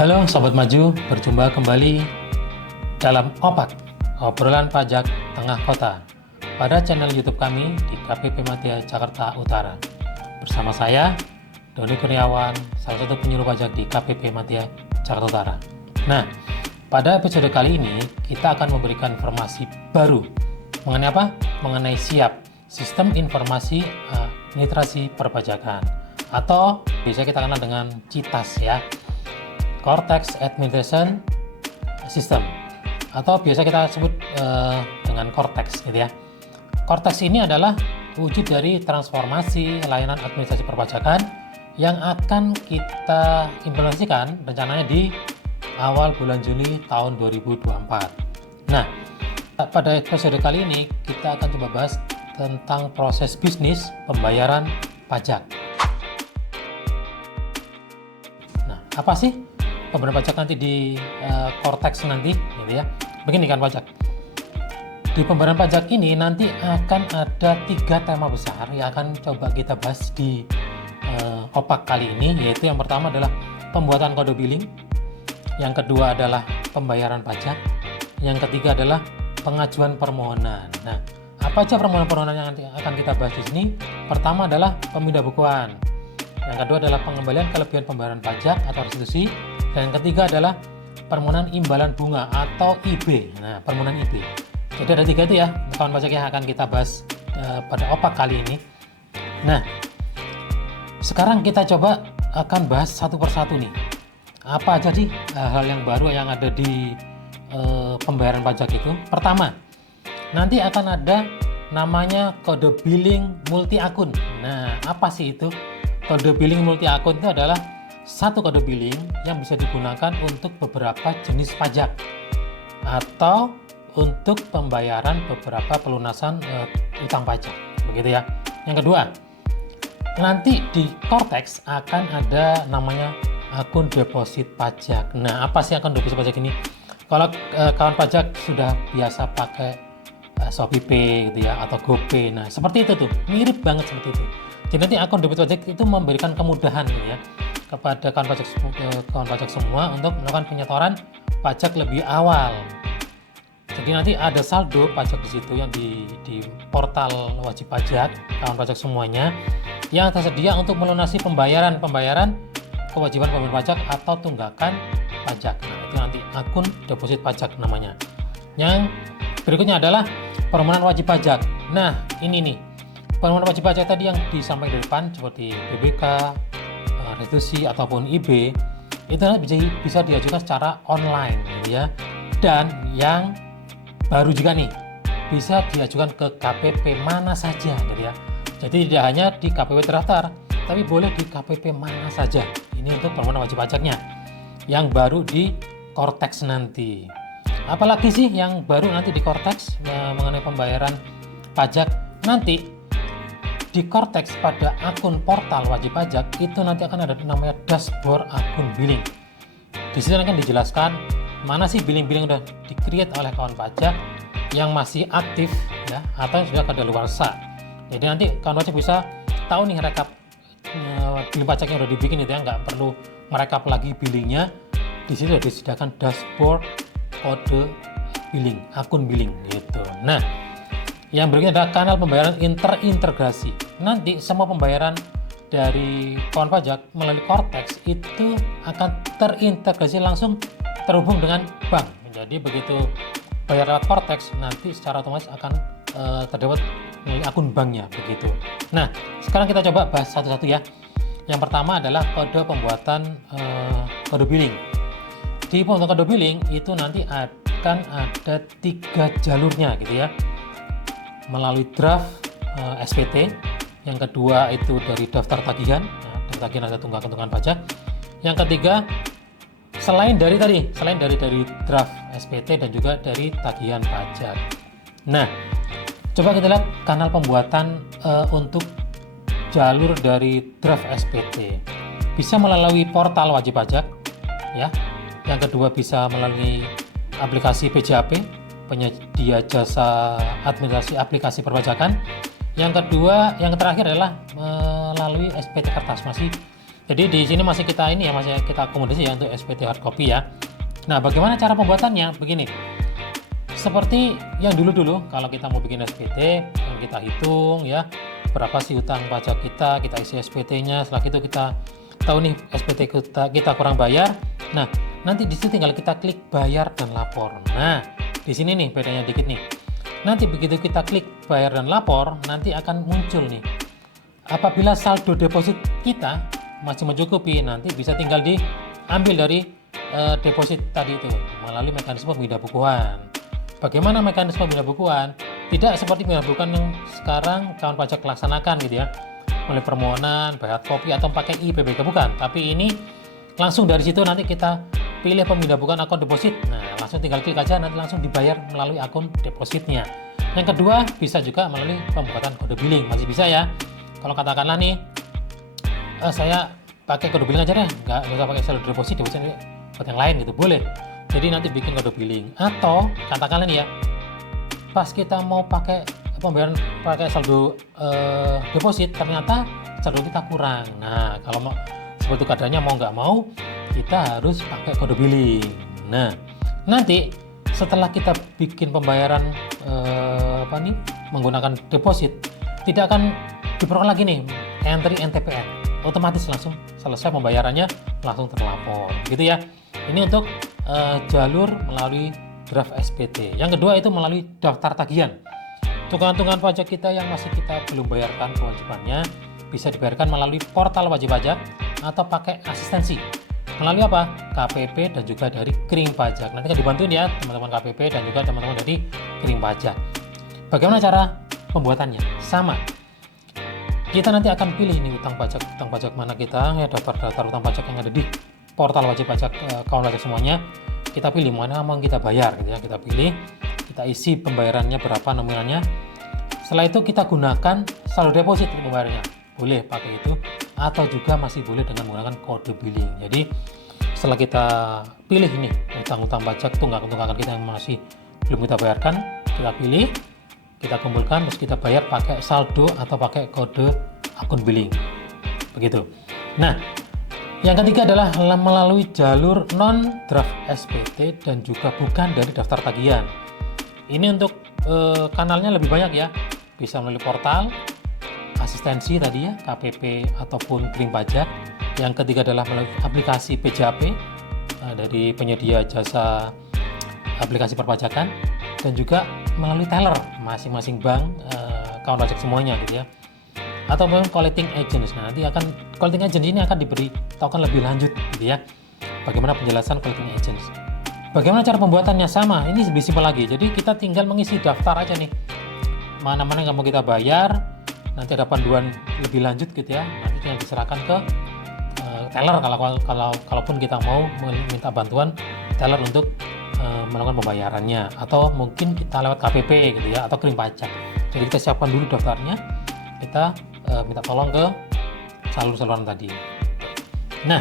Halo Sobat Maju, berjumpa kembali dalam Opak, obrolan pajak tengah kota, pada channel YouTube kami di KPP Madya Jakarta Utara. Bersama saya, Doni Kurniawan, salah satu penyuluh pajak di KPP Madya Jakarta Utara. Nah, pada episode kali ini kita akan memberikan informasi baru mengenai apa? Mengenai SIAP, Sistem Informasi Administrasi Perpajakan, atau biasa kita kenal dengan CITAS ya. Cortex Administration System, atau biasa kita sebut dengan Cortex gitu ya. Cortex ini adalah wujud dari transformasi layanan administrasi perpajakan yang akan kita implementasikan rencananya di awal bulan Juli tahun 2024. Nah, pada episode kali ini kita akan coba bahas tentang proses bisnis pembayaran pajak. Nah, apa sih pembayaran pajak nanti di Cortex nanti gitu ya. Begini kan pajak. Di pembayaran pajak ini nanti akan ada 3 tema besar yang akan coba kita bahas di Opak kali ini, yaitu yang pertama adalah pembuatan kode billing, yang kedua adalah pembayaran pajak, yang ketiga adalah pengajuan permohonan. Nah, apa aja permohonan-permohonan yang akan kita bahas di sini? Pertama adalah pemindahan yang kedua adalah pengembalian kelebihan pembayaran pajak atau restitusi, dan yang ketiga adalah permohonan imbalan bunga atau IB. Nah, permohonan IB. Jadi ada 3 itu ya, kawan pajak yang akan kita bahas pada Opak kali ini. Nah, sekarang kita coba akan bahas satu persatu nih. Apa aja sih hal yang baru yang ada di pembayaran pajak itu? Pertama, nanti akan ada namanya kode billing multi akun. Nah, apa sih itu? Kode billing multi akun itu adalah satu kode billing yang bisa digunakan untuk beberapa jenis pajak atau untuk pembayaran beberapa pelunasan utang pajak, begitu ya. Yang kedua, nanti di Cortex akan ada namanya akun deposit pajak. Nah, apa sih akun deposit pajak ini? Kalau kawan pajak sudah biasa pakai ShopeePay gitu ya, atau GoPay, nah seperti itu tuh, mirip banget seperti itu. Jadi nanti akun deposit pajak itu memberikan kemudahan gitu ya kepada kawan pajak semua untuk melakukan penyetoran pajak lebih awal. Jadi nanti ada saldo pajak di situ yang di portal wajib pajak kawan pajak semuanya yang tersedia untuk melunasi pembayaran kewajiban pembayaran pajak atau tunggakan pajak. Nah, itu nanti akun deposit pajak namanya. Yang berikutnya adalah permohonan wajib pajak. Nah, ini nih, permohonan wajib pajak tadi yang disampaikan di depan seperti BBK, restitusi ataupun IB itu bisa diajukan secara online gitu ya. Dan yang baru juga nih, bisa diajukan ke KPP mana saja gitu ya. Jadi tidak hanya di KPP terdaftar, tapi boleh di KPP mana saja. Ini untuk permohonan wajib pajaknya yang baru di Cortex nanti. Apalagi sih yang baru nanti di Cortex mengenai pembayaran pajak? Nanti di Cortex pada akun portal wajib pajak itu nanti akan ada namanya dashboard akun billing. Di situ akan dijelaskan mana sih billing-billing udah di-create oleh kawan pajak yang masih aktif ya, atau yang sudah kadaluarsa. Jadi nanti kawan pajak bisa tahu nih rekap billing pajaknya udah dibikin itu ya, nggak perlu merekap lagi billingnya. Di situ sudah disediakan dashboard kode billing, akun billing gitu. Nah, yang berikutnya adalah kanal pembayaran terintegrasi. Nanti semua pembayaran dari kawan pajak melalui Cortex itu akan terintegrasi langsung terhubung dengan bank. Jadi begitu bayar lewat Cortex, nanti secara otomatis akan terdapat melalui akun banknya begitu. Nah, sekarang kita coba bahas satu-satu ya. Yang pertama adalah kode pembuatan kode billing. Di pembuatan kode billing itu nanti akan ada 3 jalurnya gitu ya. Melalui draft SPT, yang kedua itu dari daftar tagihan. Nah, daftar tagihan ada tunggakan pajak. Yang ketiga, selain dari draft SPT dan juga dari tagihan pajak. Nah, coba kita lihat kanal pembuatan untuk jalur dari draft SPT. Bisa melalui portal wajib pajak ya. Yang kedua bisa melalui aplikasi PJAP, penyedia jasa administrasi aplikasi perpajakan. Yang kedua, yang terakhir adalah melalui SPT kertas, masih Jadi di sini masih kita ini ya, masih kita akomodasi ya untuk SPT hard copy ya. Nah, bagaimana cara pembuatannya? Begini. Seperti yang dulu-dulu, kalau kita mau bikin SPT, yang kita hitung ya, berapa sih utang pajak kita isi SPT-nya, setelah itu kita tahu nih SPT kita kurang bayar. Nah, nanti di situ tinggal kita klik bayar dan lapor. Nah, di sini nih bedanya dikit nih. Nanti begitu kita klik bayar dan lapor, nanti akan muncul nih. Apabila saldo deposit kita masih mencukupi, nanti bisa tinggal diambil dari deposit tadi itu melalui mekanisme pemindah bukuan. Bagaimana mekanisme pemindah bukuan? Tidak seperti pemindah bukuan yang sekarang kawan pajak laksanakan gitu ya, oleh permohonan, bayar kopi atau pakai IPBK, bukan. Tapi ini langsung dari situ nanti kita pilih pemindah bukuan akun deposit. Nah, langsung tinggal klik aja, nanti langsung dibayar melalui akun depositnya. Yang kedua, bisa juga melalui pembuatan kode billing, masih bisa ya. Kalau katakanlah nih, saya pakai kode billing aja deh, nggak usah pakai saldo deposit buat yang lain gitu, boleh. Jadi nanti bikin kode billing. Atau katakanlah nih ya, pas kita mau pakai pembayaran pakai saldo deposit, ternyata saldo kita kurang. Nah, kalau mau seperti keadaannya mau nggak mau, kita harus pakai kode billing. Nah, nanti setelah kita bikin pembayaran menggunakan deposit, tidak akan diperoleh lagi nih entry NTPN, otomatis langsung selesai pembayarannya, langsung terlapor gitu ya. Ini untuk jalur melalui draft SPT. Yang kedua itu melalui daftar tagihan. Tunggakan pajak kita yang masih kita belum bayarkan kewajibannya bisa dibayarkan melalui portal wajib pajak atau pakai asistensi melalui apa? KPP dan juga dari Kering Pajak. Nanti akan dibantuin ya teman-teman KPP dan juga teman-teman dari Kering Pajak. Bagaimana cara pembuatannya? Sama. Kita nanti akan pilih ini utang pajak mana kita ya, daftar utang pajak yang ada di portal wajib pajak kawan pajak semuanya. Kita pilih mana mau kita bayar gitu ya, kita pilih, kita isi pembayarannya berapa nominalnya. Setelah itu kita gunakan saldo deposit untuk pembayarannya, boleh pakai itu atau juga masih boleh dengan menggunakan kode billing. Jadi setelah kita pilih ini utang pajak, tunggakan kita yang masih belum kita bayarkan, kita pilih, kita kumpulkan, terus kita bayar pakai saldo atau pakai kode akun billing, begitu. Nah, yang ketiga adalah melalui jalur non draft SPT dan juga bukan dari daftar tagihan. Ini untuk kanalnya lebih banyak ya, bisa melalui portal, asistensi tadi ya, KPP ataupun Kering Pajak. Yang ketiga adalah melalui aplikasi PJAP dari penyedia jasa aplikasi perpajakan, dan juga melalui teller masing-masing bank kawan pajak semuanya gitu ya, atau collecting agents. Nah, nanti akan collecting agent ini akan diberitahukan lebih lanjut gitu ya, bagaimana penjelasan collecting agents. Bagaimana cara pembuatannya? Sama, ini lebih simpel lagi. Jadi kita tinggal mengisi daftar aja nih, mana-mana yang mau kita bayar, nanti ada panduan lebih lanjut gitu ya, nanti yang diserahkan ke teller kalaupun kita mau meminta bantuan teller untuk melakukan pembayarannya, atau mungkin kita lewat KPP gitu ya, atau Kering Pajak. Jadi kita siapkan dulu daftarnya, kita minta tolong ke saluran tadi. Nah,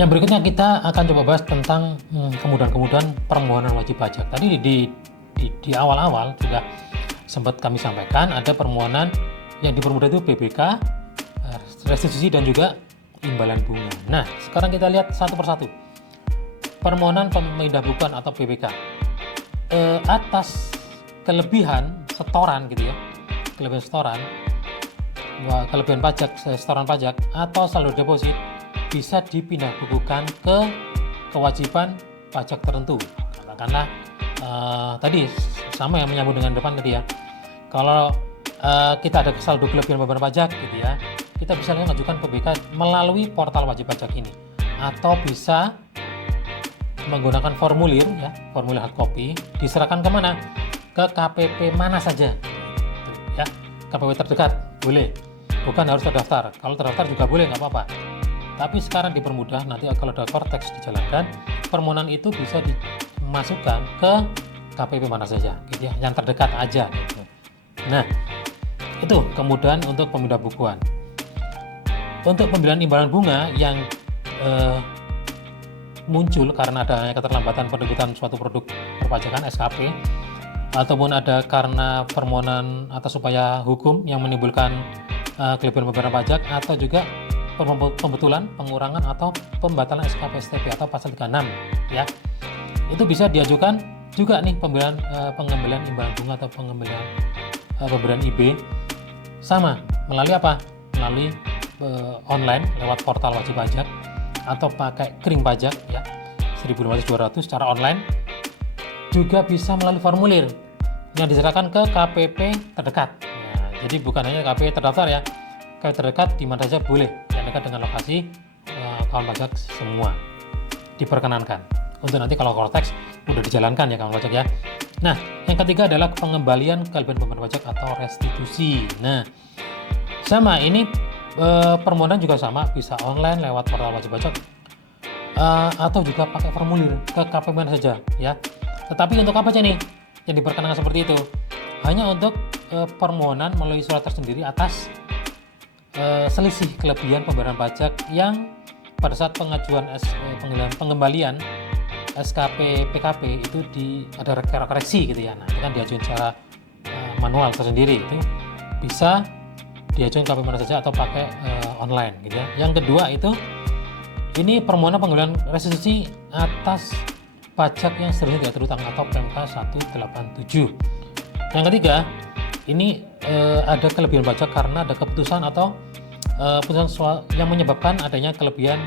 yang berikutnya kita akan coba bahas tentang kemudahan-kemudahan permohonan wajib pajak. Tadi di awal-awal juga sempat kami sampaikan ada permohonan yang dipermudah itu PBK, restitusi dan juga imbalan bunga. Nah, sekarang kita lihat satu persatu. Permohonan pemindah bukuan atau PBK atas kelebihan setoran gitu ya, kelebihan pajak, setoran pajak atau saldo deposit bisa dipindah bukukan ke kewajiban pajak tertentu. Katakanlah tadi sama yang menyambung dengan depan tadi ya, kalau kita ada saldo kelebihan beban pajak gitu ya, kita bisa mengajukan PBK melalui portal wajib pajak ini, atau bisa menggunakan formulir ya, formulir hard copy, diserahkan kemana? Ke KPP mana saja ya, KPP terdekat boleh, bukan harus terdaftar. Kalau terdaftar juga boleh, nggak apa-apa. Tapi sekarang dipermudah, nanti kalau ada Cortex dijalankan, permohonan itu bisa dimasukkan ke KPP mana saja gitu ya, yang terdekat aja gitu. Nah, itu kemudahan untuk pemindah bukuan. Untuk pembelian imbalan bunga yang muncul karena adanya keterlambatan penerbitan suatu produk perpajakan SKP, ataupun ada karena permohonan atas upaya hukum yang menimbulkan kelebihan pembayaran pajak, atau juga pembetulan, pengurangan atau pembatalan SKP STP atau pasal 36 ya. Itu bisa diajukan juga nih pengembalian imbalan bunga atau pemberian IB sama melalui apa? Melalui online lewat portal wajib pajak atau pakai kering pajak ya 1.500-200 secara online. Juga bisa melalui formulir yang diserahkan ke KPP terdekat. Nah, jadi bukan hanya KPP terdaftar ya, KPP terdekat di mana saja boleh yang dekat dengan lokasi kawan pajak semua diperkenankan. Untuk nanti kalau Kortex udah dijalankan ya kawan pajak ya. Nah, yang ketiga adalah pengembalian kelebihan pembayar pajak atau restitusi. Nah, sama ini permohonan juga sama, bisa online lewat portal wajib pajak atau juga pakai formulir ke KPP mana saja ya. Tetapi untuk apa aja nih yang diperkenankan seperti itu? Hanya untuk permohonan melalui surat tersendiri atas selisih kelebihan pembayaran pajak yang pada saat pengajuan pengembalian SKP PKP itu ada koreksi gitu ya. Nah, itu kan diajukan secara manual tersendiri, itu bisa diajukan KPP mana saja atau pakai online gitu ya. Yang kedua itu ini permohonan pengembalian restitusi atas pajak yang seharusnya diatur utang atau PMK 187. Yang ketiga, ini ada kelebihan pajak karena ada keputusan atau putusan yang menyebabkan adanya kelebihan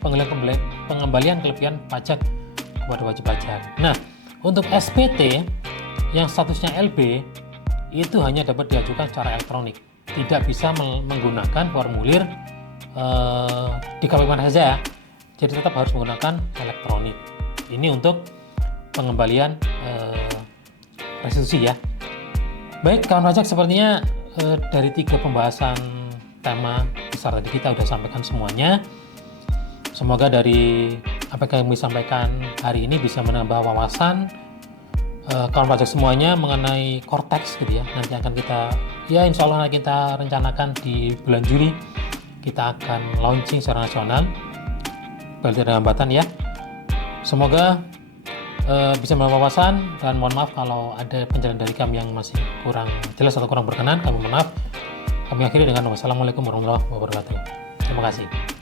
pengembalian kelebihan pajak kepada wajib pajak. Nah, untuk SPT yang statusnya LB itu hanya dapat diajukan secara elektronik, tidak bisa menggunakan formulir di KPP mana saja ya. Jadi tetap harus menggunakan elektronik. Ini untuk pengembalian restitusi ya. Baik kawan pajak, sepertinya dari 3 pembahasan tema besar tadi kita sudah sampaikan semuanya. Semoga dari apa yang kami sampaikan hari ini bisa menambah wawasan kawan pajak semuanya mengenai Kortex gitu ya. Nanti akan kita insya Allah kita rencanakan di bulan Juli kita akan launching secara nasional. Balik dari hambatan ya. Semoga bisa menambah wawasan, dan mohon maaf kalau ada penjelasan dari kami yang masih kurang jelas atau kurang berkenan, kami mohon maaf. Kami akhiri dengan wassalamualaikum warahmatullahi wabarakatuh. Terima kasih.